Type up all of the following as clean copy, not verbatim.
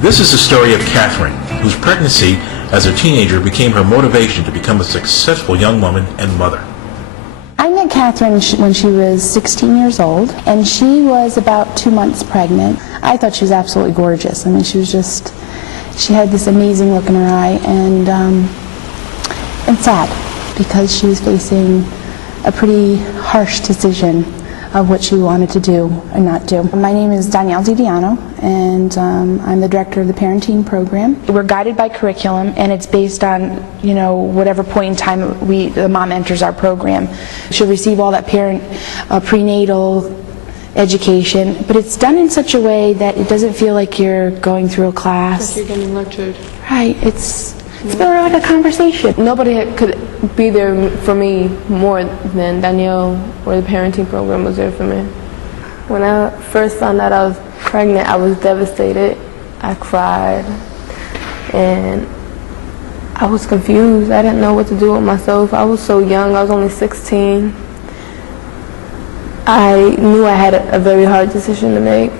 This is the story of Katherine, whose pregnancy as a teenager became her motivation to become a successful young woman and mother. I met Katherine when she was 16 years old, and she was about 2 months pregnant. I thought she was absolutely gorgeous. I mean, she had this amazing look in her eye, and sad, because she was facing a pretty harsh decision of what she wanted to do and not do. My name is Donielle, and I'm the director of the parenting program. We're guided by curriculum, and it's based on, whatever point in time the mom enters our program. She'll receive all that prenatal education, but it's done in such a way that it doesn't feel like you're going through a class. Like you're getting lectured. Right. It's more like a conversation. Nobody could be there for me more than Donielle or the parenting program was there for me. When I first found out I was pregnant, I was devastated. I cried, and I was confused. I didn't know what to do with myself. I was so young. I was only 16. I knew I had a very hard decision to make.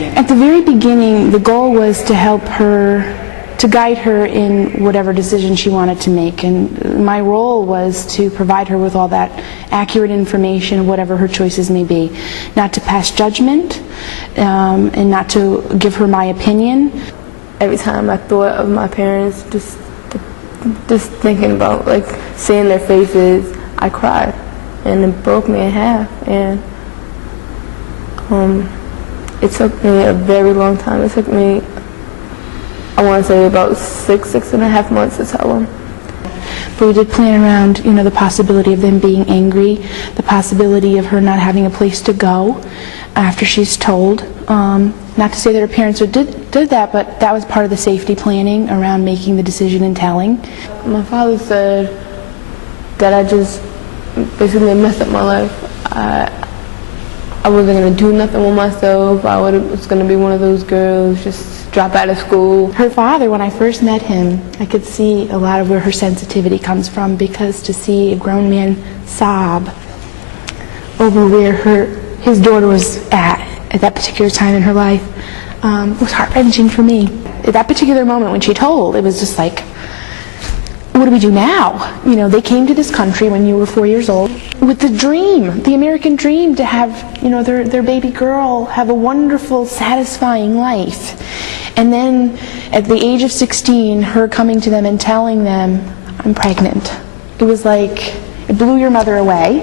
At the very beginning, the goal was to help her, to guide her in whatever decision she wanted to make, and my role was to provide her with all that accurate information, whatever her choices may be, not to pass judgment, and not to give her my opinion. Every time I thought of my parents, just thinking about seeing their faces, I cried, and it broke me in half. And it took me a very long time. It took me, I want to say, about 6.5 months to tell them. But we did plan around, the possibility of them being angry, the possibility of her not having a place to go after she's told. Not to say that her parents did that, but that was part of the safety planning around making the decision and telling. My father said that I just basically messed up my life. I wasn't going to do nothing with myself. I was going to be one of those girls, just drop out of school. Her father, when I first met him, I could see a lot of where her sensitivity comes from, because to see a grown man sob over where his daughter was at that particular time in her life was heart-wrenching for me. At that particular moment when she told, it was just like, what do we do now? They came to this country when you were 4 years old with the dream, the American dream, to have, their baby girl have a wonderful, satisfying life. And then at the age of 16, her coming to them and telling them, I'm pregnant. It was like, it blew your mother away,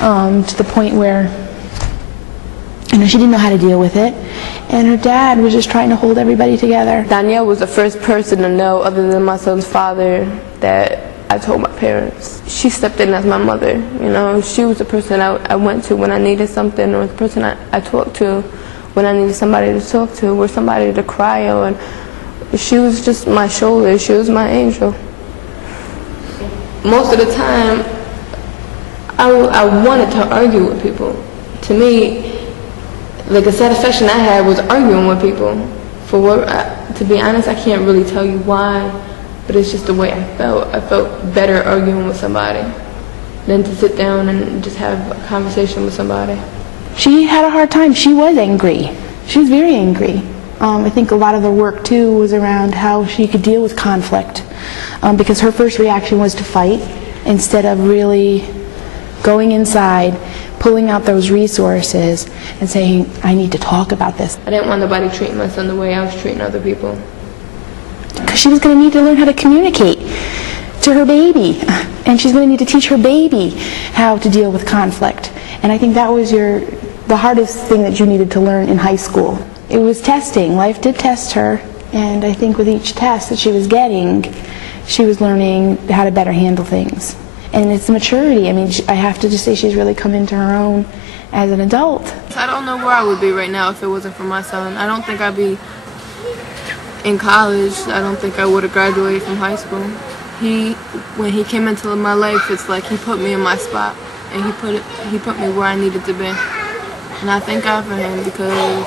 to the point where, she didn't know how to deal with it. And her dad was just trying to hold everybody together. Donielle was the first person to know, other than my son's father, that I told my parents. She stepped in as my mother. She was the person I went to when I needed something, or the person I talked to when I needed somebody to talk to, or somebody to cry on. She was just my shoulder. She was my angel. Most of the time, I wanted to argue with people. To me, a satisfaction I had was arguing with people. To be honest, I can't really tell you why, but it's just the way I felt. I felt better arguing with somebody than to sit down and just have a conversation with somebody. She had a hard time. She was angry. She was very angry. I think a lot of the work, too, was around how she could deal with conflict, because her first reaction was to fight instead of really going inside, pulling out those resources and saying, I need to talk about this. I didn't want nobody treating my son the way I was treating other people. Because she was going to need to learn how to communicate to her baby, and she's going to need to teach her baby how to deal with conflict. And I think that was the hardest thing that you needed to learn in high school. It was testing. Life did test her, and I think with each test that she was getting, she was learning how to better handle things. And it's maturity. I have to just say she's really come into her own as an adult. I don't know where I would be right now if it wasn't for my son. I don't think I'd be in college. I don't think I would have graduated from high school. When he came into my life, it's like he put me in my spot, and he put me where I needed to be. And I thank God for him, because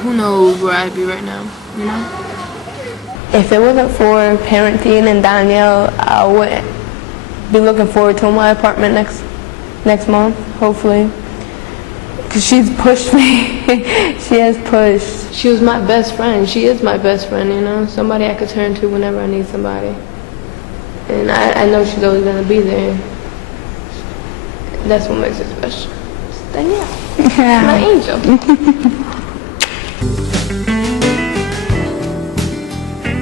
who knows where I'd be right now, If it wasn't for parenting and Donielle, I wouldn't be looking forward to my apartment next month, hopefully. Because she's pushed me. She has pushed. She was my best friend. She is my best friend, you know? Somebody I could turn to whenever I need somebody. And I know she's always going to be there. That's what makes it special. Donielle. Yeah. My angel.